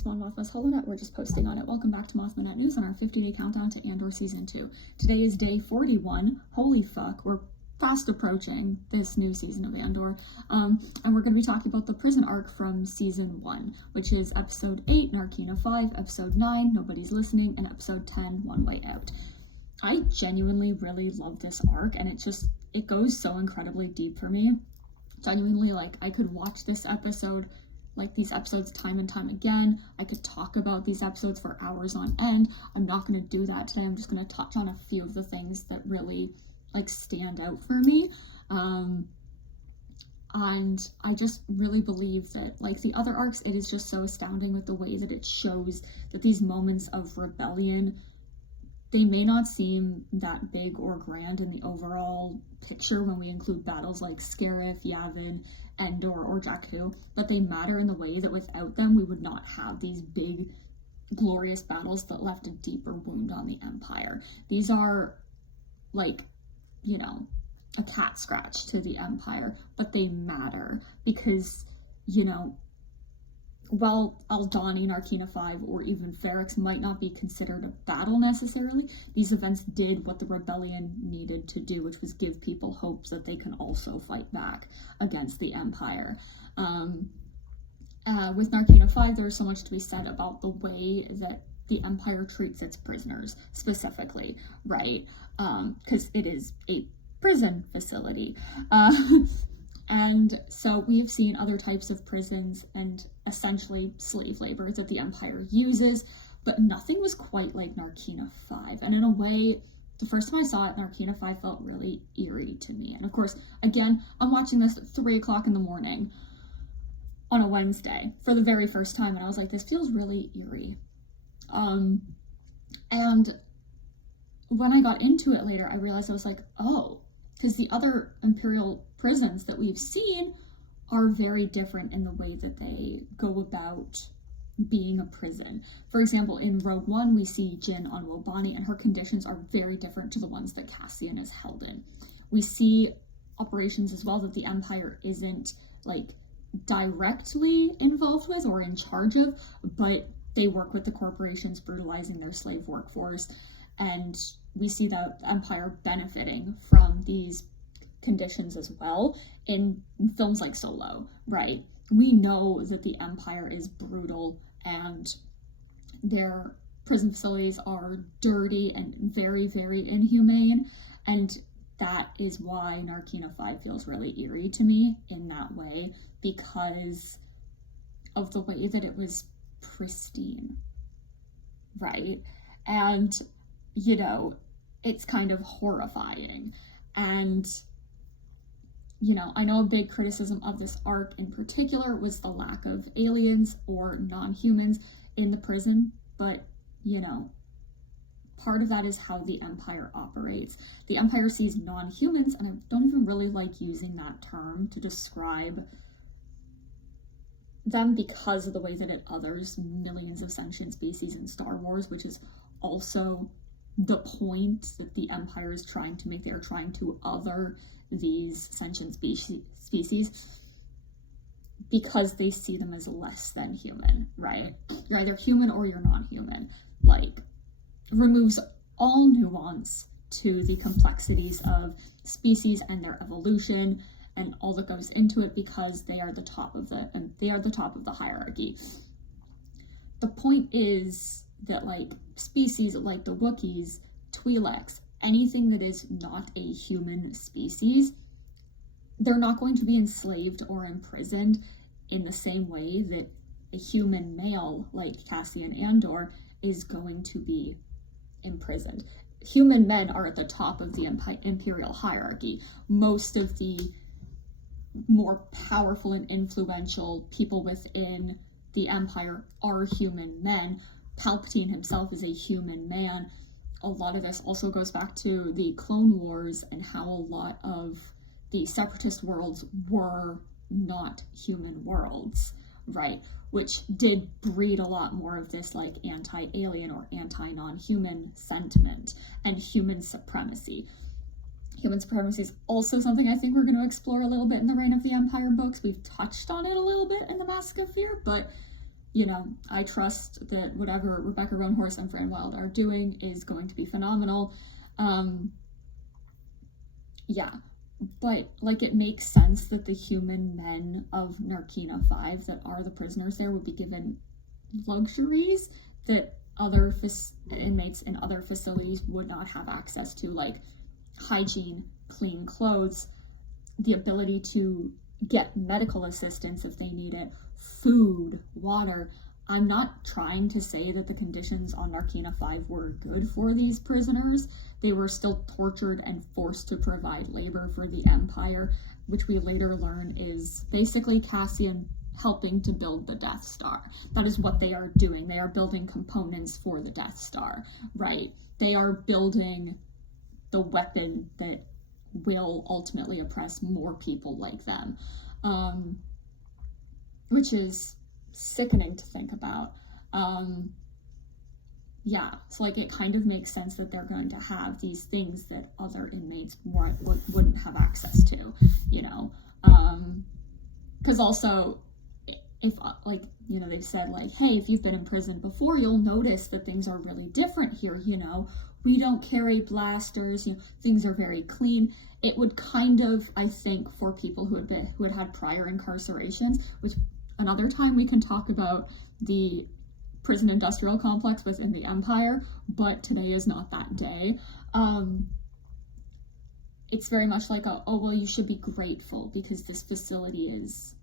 it's Mon Mothma's HoloNet. We're just posting on it. Welcome back to Mothma News on our 50-day countdown to Andor Season 2. Today is day 41. Holy fuck, we're fast approaching this new season of Andor. And we're going to be talking about the prison arc from Season 1, which is Episode 8, Narkina 5, Episode 9, Nobody's Listening, and Episode 10, One Way Out. I genuinely really love this arc, and it goes so incredibly deep for me. Genuinely, I could watch this episode, these episodes time and time again. I could talk about these episodes for hours on end. I'm not going to do that today. I'm just going to touch on a few of the things that really stand out for me. And I just really believe that the other arcs, it is just so astounding with the way that it shows that these moments of rebellion, they may not seem that big or grand in the overall picture when we include battles like Scarif, Yavin, Andor, or Jakku, but they matter in the way that without them we would not have these big, glorious battles that left a deeper wound on the Empire. These are, a cat scratch to the Empire, but they matter because, while Aldhani, Narkina 5, or even Ferrix might not be considered a battle necessarily, these events did what the rebellion needed to do, which was give people hopes that they can also fight back against the Empire. With Narkina 5, there's so much to be said about the way that the Empire treats its prisoners, specifically, right? Because it is a prison facility. And so we have seen other types of prisons and essentially slave labor that the Empire uses, but nothing was quite like Narkina 5. And in a way, the first time I saw it, Narkina 5 felt really eerie to me. And of course, again, I'm watching this at 3 o'clock in the morning on a Wednesday for the very first time, and I was like, this feels really eerie. And when I got into it later, I realized I was like, oh, because the other Imperial prisons that we've seen are very different in the way that they go about being a prison. For example, in Rogue One, we see Jyn on Wobani, and her conditions are very different to the ones that Cassian is held in. We see operations as well that the Empire isn't directly involved with or in charge of, but they work with the corporations brutalizing their slave workforce, and we see the Empire benefiting from these conditions as well in films like Solo, right? We know that the Empire is brutal and their prison facilities are dirty and very, very inhumane, and that is why Narkina 5 feels really eerie to me in that way, because of the way that it was pristine, right? And it's kind of horrifying. And I know a big criticism of this arc in particular was the lack of aliens or non-humans in the prison, but part of that is how the Empire operates. The Empire sees non-humans, and I don't even really like using that term to describe them because of the way that it others millions of sentient species in Star Wars, which is also the point that the Empire is trying to make. They are trying to other these sentient species because they see them as less than human, right? You're either human or you're non-human. Removes all nuance to the complexities of species and their evolution and all that goes into it, because they are the top of the hierarchy. The point is that species like the Wookiees, Twi'leks, anything that is not a human species, they're not going to be enslaved or imprisoned in the same way that a human male like Cassian Andor is going to be imprisoned. Human men are at the top of the imperial hierarchy. Most of the more powerful and influential people within the Empire are human men. Palpatine himself is a human man. A lot of this also goes back to the Clone Wars and how a lot of the separatist worlds were not human worlds, right? Which did breed a lot more of this anti-alien or anti-non-human sentiment and human supremacy. Human supremacy is also something I think we're going to explore a little bit in the Reign of the Empire books. We've touched on it a little bit in the Mask of Fear, but I trust that whatever Rebecca Roanhorse and Fran Wilde are doing is going to be phenomenal. Yeah, but like it makes sense that the human men of Narkina 5 that are the prisoners there would be given luxuries that other inmates in other facilities would not have access to, like hygiene, clean clothes, the ability to get medical assistance if they need it, food, water. I'm not trying to say that the conditions on Narkina 5 were good for these prisoners. They were still tortured and forced to provide labor for the Empire, which we later learn is basically Cassian helping to build the Death Star. That is what they are doing. They are building components for the Death Star, right? They are building the weapon that will ultimately oppress more people like them, which is sickening to think about. Yeah, so like it kind of makes sense that they're going to have these things that other inmates wouldn't have access to, because also if they've said like, hey, if you've been in prison before, you'll notice that things are really different here. We don't carry blasters, things are very clean. It would kind of, I think, for people who had had prior incarcerations, which another time we can talk about the prison industrial complex within the Empire, but today is not that day. It's very much like you should be grateful because this facility is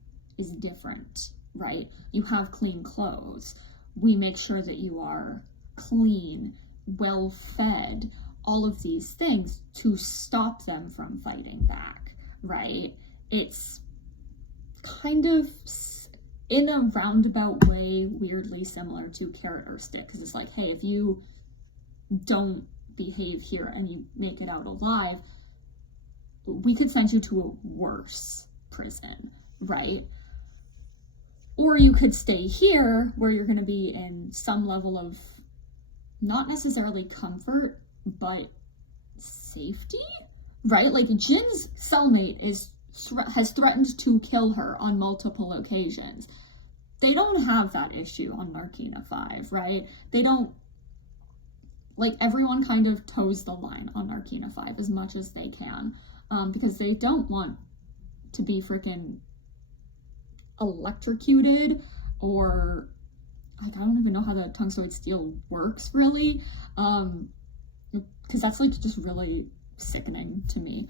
different, right? You have clean clothes. We make sure that you are clean, well fed, all of these things to stop them from fighting back, right? It's kind of in a roundabout way weirdly similar to carrot or stick, because it's like, hey, if you don't behave here and you make it out alive, we could send you to a worse prison, right? Or you could stay here where you're going to be in some level of not necessarily comfort, but safety, right? Like Jin's cellmate has threatened to kill her on multiple occasions. They don't have that issue on Narkina 5, right? They don't, like everyone kind of toes the line on Narkina 5 as much as they can, because they don't want to be freaking electrocuted or like, I don't even know how the tungstoid steel works really, because that's like just really sickening to me.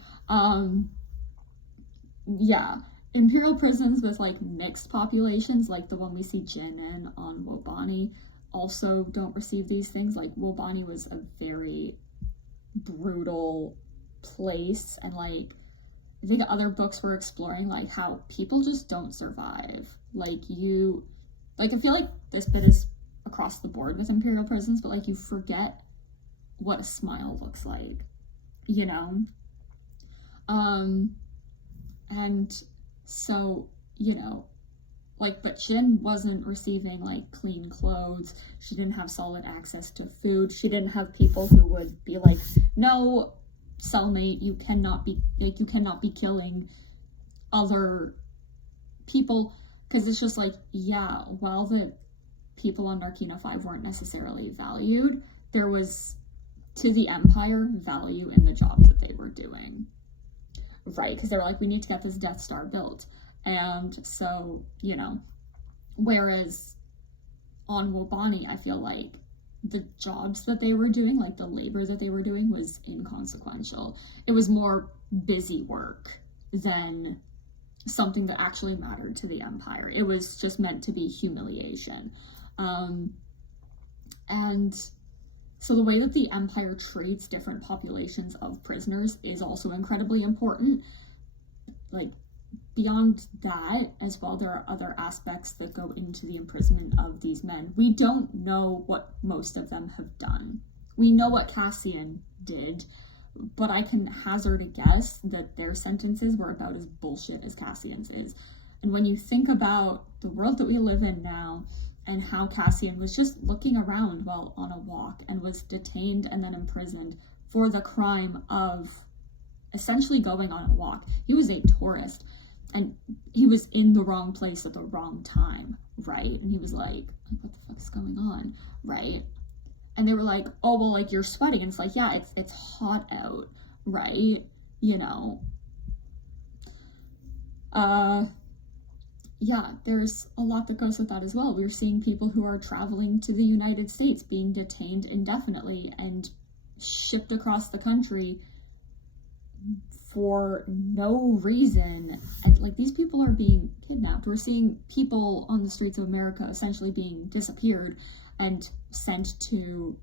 Yeah, Imperial prisons with like mixed populations, like the one we see Jin in on Wobani, also don't receive these things. Like Wobani was a very brutal place, and like I think other books were exploring like how people just don't survive. I feel like this bit is across the board with Imperial prisons, but like you forget what a smile looks like, and so, but Jin wasn't receiving like clean clothes. She didn't have solid access to food. She didn't have people who would be like, no, cellmate, you cannot be killing other people. Because it's just like, yeah, while the people on Narkina 5 weren't necessarily valued, there was, to the Empire, value in the job that they were doing. Right? Because they were like, we need to get this Death Star built. And so, whereas on Wobani, I feel like the jobs that they were doing, like the labor that they were doing, was inconsequential. It was more busy work than something that actually mattered to the Empire. It was just meant to be humiliation. And so the way that the Empire treats different populations of prisoners is also incredibly important. Like, beyond that as well, there are other aspects that go into the imprisonment of these men. We don't know what most of them have done. We know what Cassian did, but I can hazard a guess that their sentences were about as bullshit as Cassian's is. And when you think about the world that we live in now, and how Cassian was just looking around while on a walk and was detained and then imprisoned for the crime of essentially going on a walk. He was a tourist. and he was in the wrong place at the wrong time, right? And he was like, what the fuck is going on, right? And they were like, oh, well, like, you're sweating. And it's like, yeah, it's hot out, right? You know, yeah, there's a lot that goes with that as well. We're seeing people who are traveling to the United States being detained indefinitely and shipped across the country for no reason. And like, these people are being kidnapped. We're seeing people on the streets of America essentially being disappeared and sent to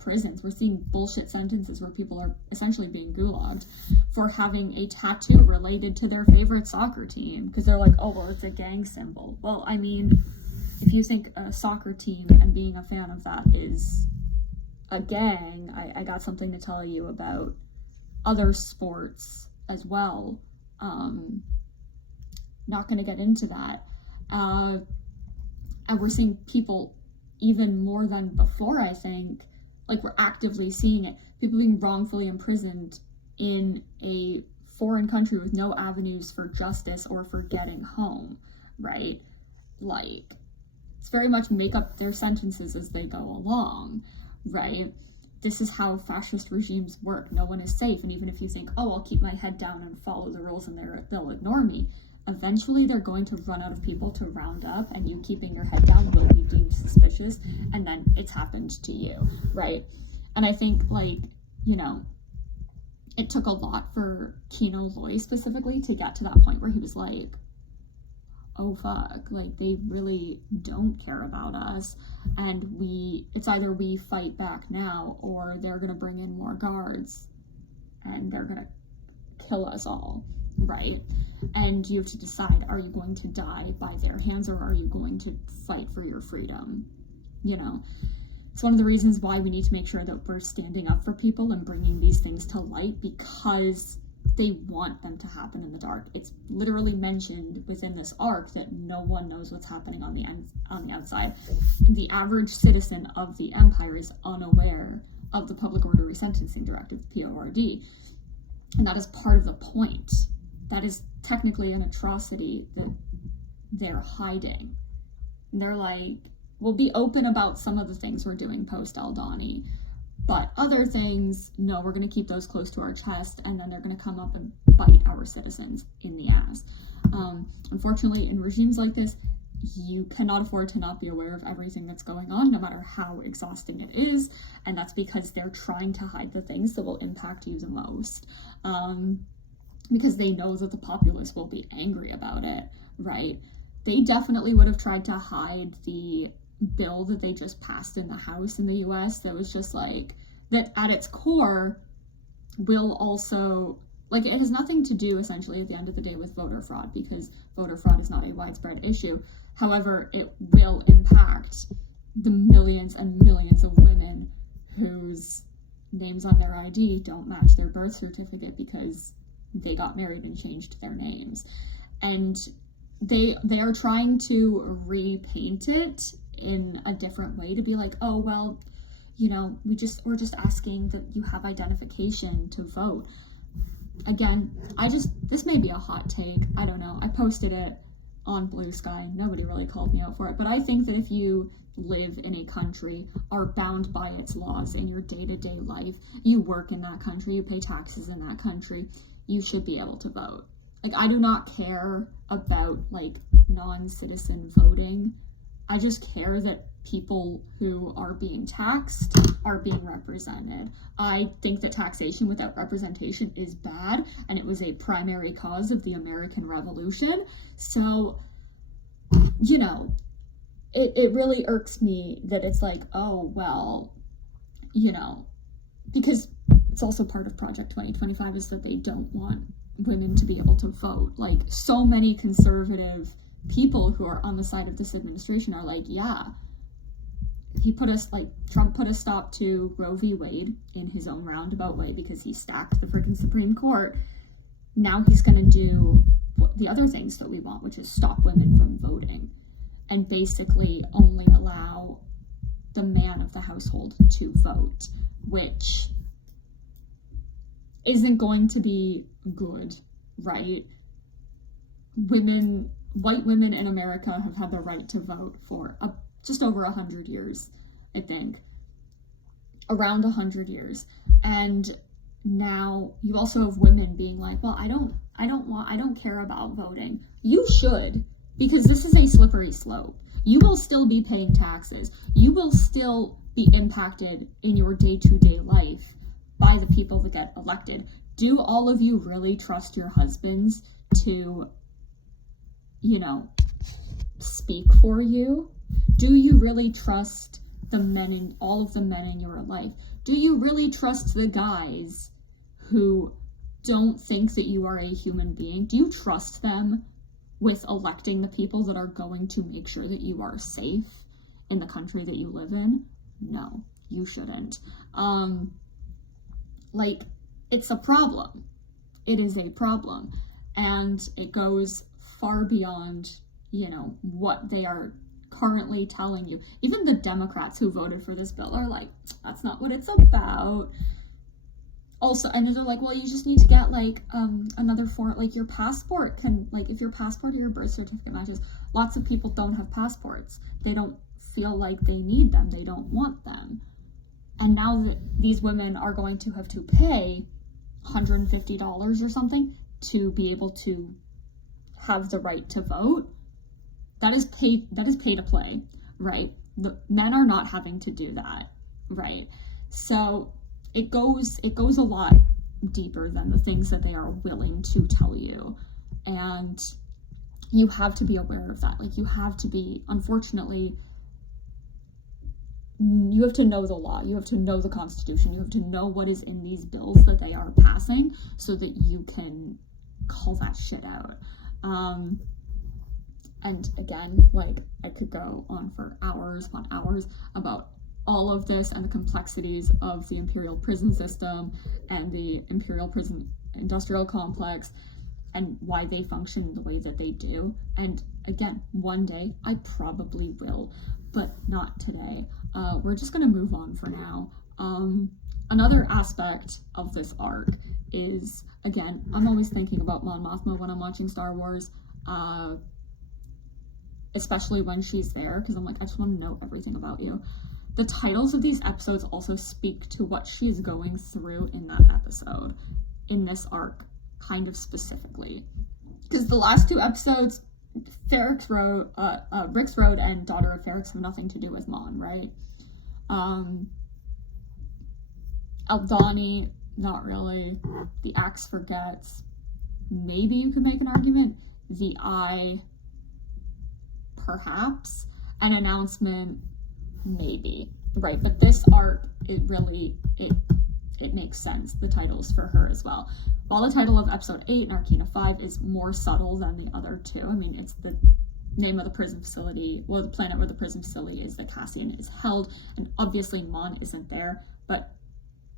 prisons. We're seeing bullshit sentences where people are essentially being gulagged for having a tattoo related to their favorite soccer team, because they're like, oh, well, it's a gang symbol. Well, I mean, if you think a soccer team and being a fan of that is a gang, I got something to tell you about other sports as well. Not going to get into that. And we're seeing people even more than before, I think, like, we're actively seeing it. People being wrongfully imprisoned in a foreign country with no avenues for justice or for getting home, right? Like, it's very much make up their sentences as they go along, right? This is how fascist regimes work. No one is safe. And even if you think, oh, I'll keep my head down and follow the rules and they'll ignore me, eventually they're going to run out of people to round up, and you keeping your head down will be deemed suspicious, and then it's happened to you, right? And I think, like, you know, it took a lot for Kino Loy specifically to get to that point where he was like, oh fuck, like, they really don't care about us, and it's either we fight back now or they're gonna bring in more guards and they're gonna kill us all, right? And you have to decide, are you going to die by their hands or are you going to fight for your freedom? You know, it's one of the reasons why we need to make sure that we're standing up for people and bringing these things to light, because they want them to happen in the dark. It's literally mentioned within this arc that no one knows what's happening on the outside. The average citizen of the Empire is unaware of the Public Order Resentencing Directive, PORD. And that is part of the point. That is technically an atrocity that they're hiding. And they're like, we'll be open about some of the things we're doing post Aldani, but other things, no, we're going to keep those close to our chest, and then they're going to come up and bite our citizens in the ass. Unfortunately, in regimes like this, you cannot afford to not be aware of everything that's going on, no matter how exhausting it is, and that's because they're trying to hide the things that will impact you the most, because they know that the populace will be angry about it, right? They definitely would have tried to hide the bill that they just passed in the House in the US that was just like, that at its core will also, like, it has nothing to do essentially at the end of the day with voter fraud, because voter fraud is not a widespread issue. However, it will impact the millions and millions of women whose names on their ID don't match their birth certificate because they got married and changed their names. And they are trying to repaint it in a different way to be like, oh, well, you know, we're just asking that you have identification to vote. Again, this may be a hot take, I don't know. I posted it on Blue Sky. Nobody really called me out for it, but I think that if you live in a country, are bound by its laws in your day-to-day life, you work in that country, you pay taxes in that country, you should be able to vote. Like, I do not care about, like, non-citizen voting. I just care that people who are being taxed are being represented. I think that taxation without representation is bad, and it was a primary cause of the American Revolution. So, you know, it really irks me that it's like, oh, well, you know, because it's also part of Project 2025 is that they don't want women to be able to vote. Like, so many conservative people who are on the side of this administration are like, yeah, Trump put a stop to Roe v. Wade in his own roundabout way because he stacked the freaking Supreme Court. Now he's going to do the other things that we want, which is stop women from voting and basically only allow the man of the household to vote, which isn't going to be good, right? white women in America have had the right to vote for just over 100 years, I think. Around 100 years. And now you also have women being like, well, I don't care about voting. You should, because this is a slippery slope. You will still be paying taxes. You will still be impacted in your day-to-day life by the people that get elected. Do all of you really trust your husbands to, speak for you? Do you really trust all of the men in your life? Do you really trust the guys who don't think that you are a human being? Do you trust them with electing the people that are going to make sure that you are safe in the country that you live in? No, you shouldn't. It's a problem. It is a problem. And it goes far beyond, what they are currently telling you. Even the Democrats who voted for this bill are like, that's not what it's about. Also, and they're like, well, you just need to get another form, your passport can, if your passport or your birth certificate matches. Lots of people don't have passports. They don't feel like they need them. They don't want them. And now that these women are going to have to pay $150 or something to be able to have the right to vote, that is pay to play, right? The men are not having to do that, right? So it goes a lot deeper than the things that they are willing to tell you. And you have to be aware of that. You have to be, unfortunately, you have to know the law, you have to know the Constitution, you have to know what is in these bills that they are passing so that you can call that shit out. And again, I could go on for hours on hours about all of this and the complexities of the imperial prison system and the imperial prison industrial complex and why they function the way that they do. And again, one day I probably will, but not today. We're just going to move on for now. Another aspect of this arc is, again, I'm always thinking about Mon Mothma when I'm watching Star Wars, especially when she's there, because I'm like, I just want to know everything about you. The titles of these episodes also speak to what she's going through in that episode, in this arc, kind of specifically. Because the last two episodes, Rick's Road and Daughter of Ferrix have nothing to do with Mon, right? Aldhani, not really. The Axe Forgets, maybe you could make an argument. The Eye, perhaps. An Announcement, maybe, right? But this arc, it makes sense, the titles for her as well. While the title of episode 8, Narkina 5, is more subtle than the other two. I mean, it's the name of the prison facility, the planet where the prison facility is that Cassian is held, and obviously Mon isn't there, but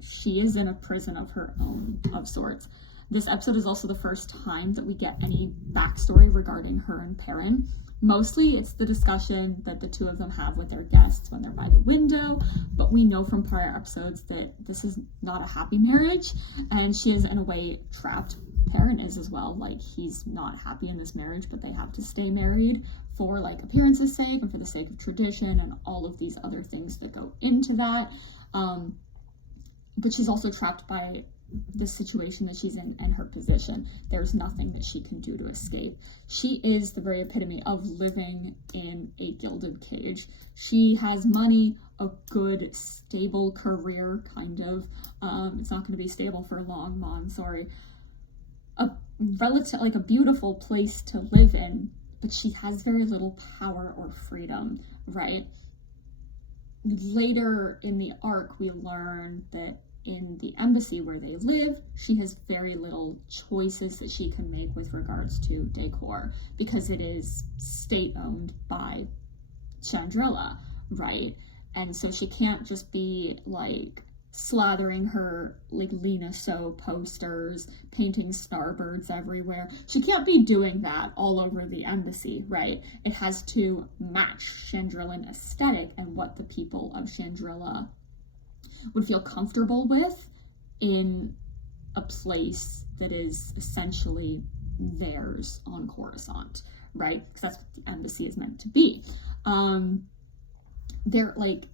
she is in a prison of her own, of sorts. This episode is also the first time that we get any backstory regarding her and Perrin. Mostly it's the discussion that the two of them have with their guests when they're by the window, but we know from prior episodes that this is not a happy marriage, and she is in a way trapped. Perrin is as well. He's not happy in this marriage, but they have to stay married for appearance's sake and for the sake of tradition and all of these other things that go into that. But she's also trapped by the situation that she's in and her position. There's nothing that she can do to escape. She is the very epitome of living in a gilded cage. She has money, a good, stable career, kind of. It's not going to be stable for long, Mon, sorry. A beautiful place to live in, but she has very little power or freedom, right? Later in the arc, we learn that in the embassy where they live, she has very little choices that she can make with regards to decor, because it is state-owned by Chandrila, right? And so she can't just be slathering her Lena So posters, painting starbirds everywhere. She can't be doing that all over the embassy, right? It has to match Chandrilan aesthetic and what the people of Chandrila would feel comfortable with in a place that is essentially theirs on Coruscant, right? Because that's what the embassy is meant to be. They're like,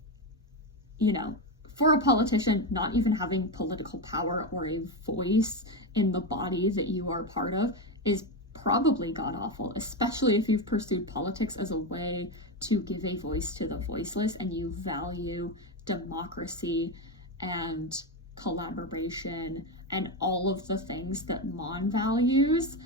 you know, for a politician, not even having political power or a voice in the body that you are part of is probably god-awful, especially if you've pursued politics as a way to give a voice to the voiceless and you value democracy and collaboration and all of the things that Mon values.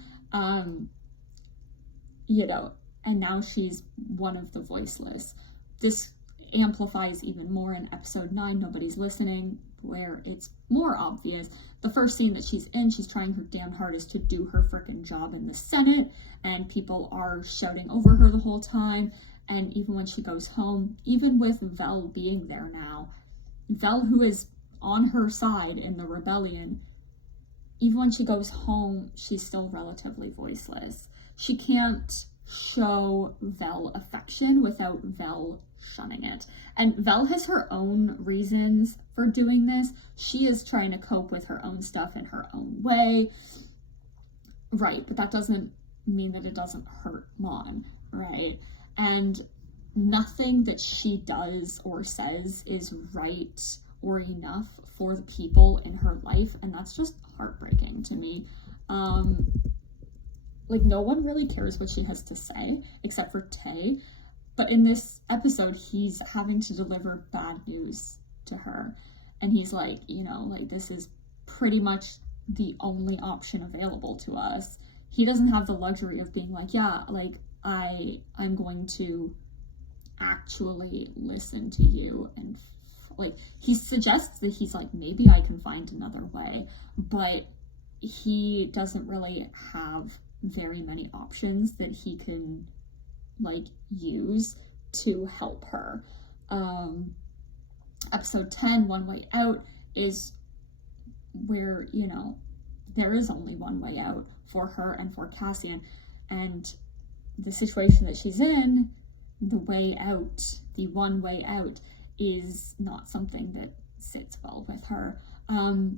You know, and now she's one of the voiceless. This amplifies even more in episode 9, Nobody's Listening, where it's more obvious. The first scene that she's in, she's trying her damn hardest to do her frickin' job in the Senate, and people are shouting over her the whole time. And even when she goes home, even with Vel being there now, Vel, who is on her side in the rebellion, even when she goes home, she's still relatively voiceless. She can't show Vel affection without Vel shunning it. And Vel has her own reasons for doing this. She is trying to cope with her own stuff in her own way. Right, but that doesn't mean that it doesn't hurt Mon, right? And nothing that she does or says is right or enough for the people in her life, and that's just heartbreaking to me. Like, no one really cares what she has to say except for Tay, but in this episode he's having to deliver bad news to her, and he's like, you know, like, this is pretty much the only option available to us. He doesn't have the luxury of being like, yeah, like, I'm going to actually listen to you, and like, he suggests that he's like, maybe I can find another way, but he doesn't really have very many options that he can like use to help her. Episode 10, One Way Out, is where, you know, there is only one way out for her and for Cassian, and the situation that she's in, the way out, the one way out, is not something that sits well with her.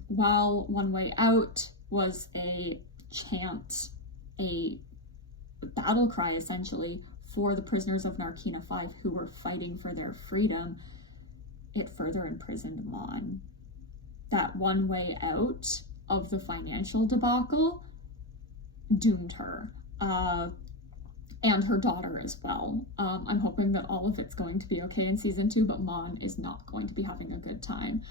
While One Way Out was a chant, a battle cry essentially for the prisoners of Narkina 5 who were fighting for their freedom, it further imprisoned Mon. That one way out of the financial debacle doomed her, and her daughter as well. I'm hoping that all of it's going to be okay in season 2, but Mon is not going to be having a good time.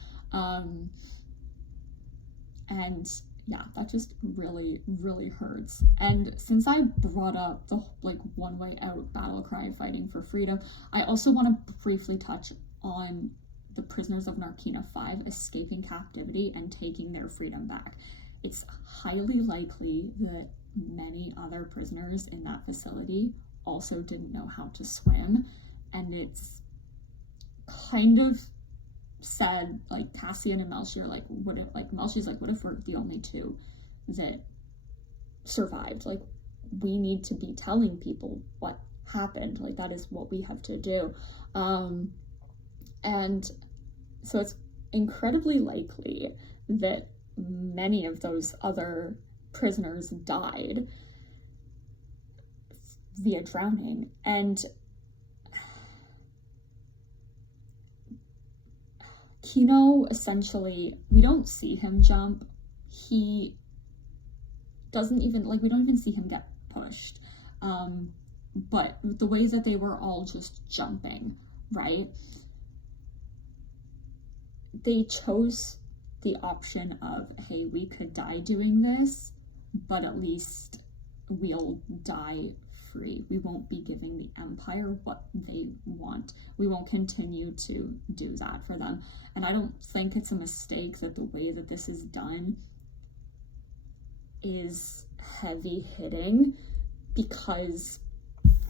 And yeah, that just really, really hurts. And since I brought up the like one way out battle cry fighting for freedom, I also want to briefly touch on the prisoners of Narkina 5 escaping captivity and taking their freedom back. It's highly likely that many other prisoners in that facility also didn't know how to swim, and it's kind of sad. Like, Cassian and Melshi are like, what if, like, Melshi's like, what if we're the only two that survived? Like, we need to be telling people what happened. Like, that is what we have to do. And so it's incredibly likely that many of those other prisoners died via drowning. And Kino, essentially, we don't see him jump. He doesn't even, like, we don't even see him get pushed. But the way that they were all just jumping, right? They chose the option of, hey, we could die doing this, but at least we'll die free. We won't be giving the Empire what they want. We won't continue to do that for them. And I don't think it's a mistake that the way that this is done is heavy hitting, because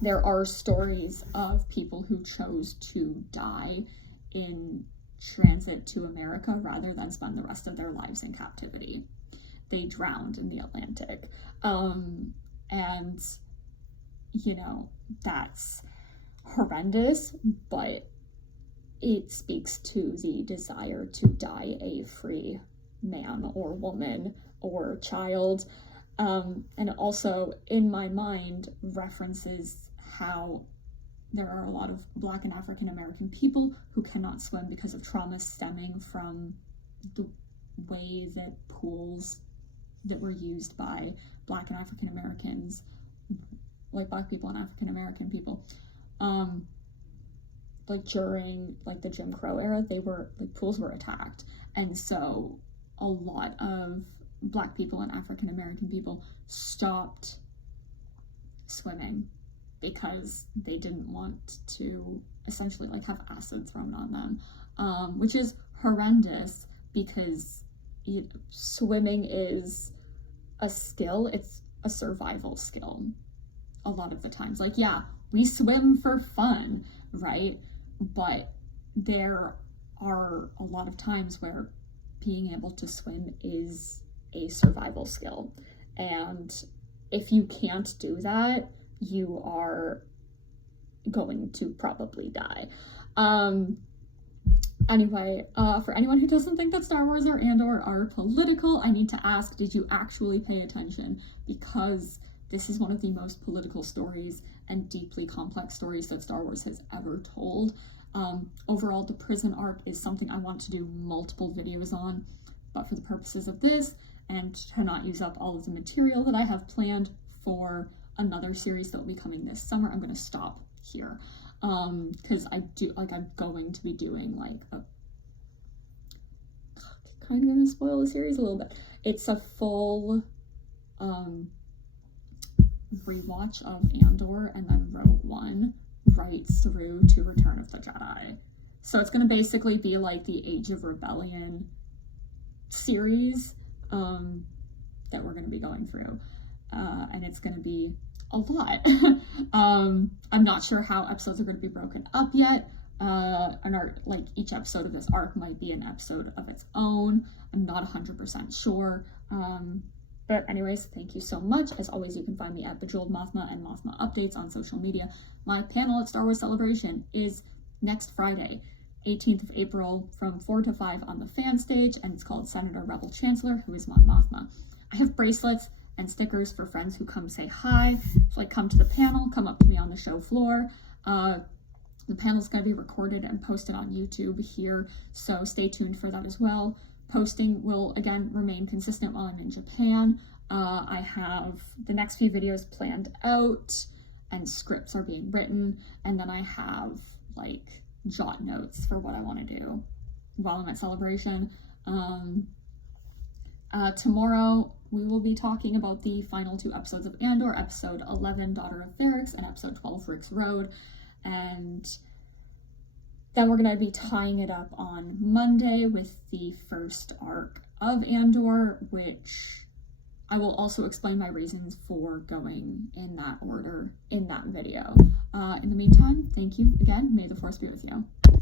there are stories of people who chose to die in transit to America rather than spend the rest of their lives in captivity. They drowned in the Atlantic. And, you know, that's horrendous, but it speaks to the desire to die a free man or woman or child. And also, in my mind, references how there are a lot of Black and African American people who cannot swim because of trauma stemming from the way that pools that were used by Black and African Americans, like Black people and African American people, like during like the Jim Crow era, they were like pools were attacked, and so a lot of Black people and African American people stopped swimming because they didn't want to essentially like have acid thrown on them, which is horrendous because swimming is a skill. It's a survival skill a lot of the times. Like, yeah, we swim for fun, right? But there are a lot of times where being able to swim is a survival skill. And if you can't do that, you are going to probably die. Anyway, for anyone who doesn't think that Star Wars or Andor are political, I need to ask, did you actually pay attention? Because this is one of the most political stories and deeply complex stories that Star Wars has ever told. Overall, the prison arc is something I want to do multiple videos on, but for the purposes of this, and to not use up all of the material that I have planned for another series that will be coming this summer, I'm going to stop here. Because I'm going to be doing like a, kind of going to spoil the series a little bit. It's a full rewatch of Andor and then Rogue One right through to Return of the Jedi. So it's going to basically be like the Age of Rebellion series that we're going to be going through. And it's going to be a lot. I'm not sure how episodes are going to be broken up yet. Like each episode of this arc might be an episode of its own. I'm not 100% sure. But anyways, thank you so much. As always, you can find me at Bejeweled Mothma and Mothma Updates on social media. My panel at Star Wars Celebration is next Friday, 18th of April, from 4 to 5 on the fan stage, and it's called Senator Rebel Chancellor, who is Mon Mothma. I have bracelets and stickers for friends who come say hi. So like come to the panel, come up to me on the show floor. The panel's going to be recorded and posted on YouTube here, so stay tuned for that as well. Posting will again remain consistent while I'm in Japan. I have the next few videos planned out and scripts are being written, and then I have like jot notes for what I want to do while I'm at Celebration. Tomorrow we will be talking about the final 2 episodes of Andor, episode 11, Daughter of Ferrix, and episode 12, Rick's Road. And then we're going to be tying it up on Monday with the first arc of Andor, which I will also explain my reasons for going in that order in that video. In the meantime, thank you again. May the Force be with you.